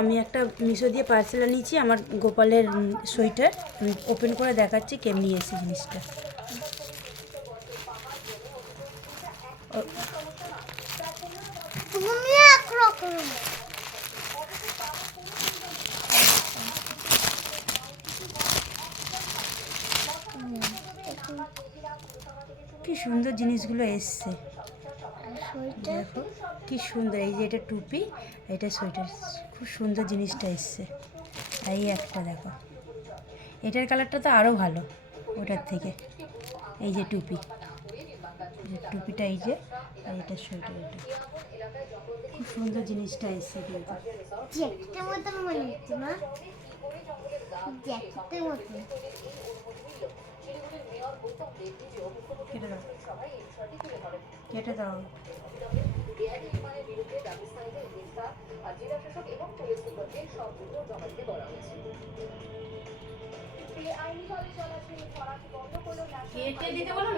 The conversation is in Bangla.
আমি একটা মিশো দিয়ে পার্সেল নিয়েছি আমার গোপালের সোয়েটার। আমি ওপেন করে দেখাচ্ছি কেমনি এসে জিনিসটা। কি সুন্দর জিনিসগুলো এসছে, দেখো কি সুন্দর। এই যে এটা টুপি, এটা সোয়েটার, খুব সুন্দর জিনিসটা এসছে। এই একটা দেখো, এটার কালারটা তো আরও ভালো ওটার থেকে। এই যে টুপি, টুপিটা এই যে, আর এটা সোয়েটার, এটা খুব সুন্দর জিনিসটা এসছে কিন্তু। জ্যাকেটের মতন মনে হচ্ছে না, জ্যাকেটের মতন। কেটে দাও, কেটে দাও। কেটে দিতে বলো,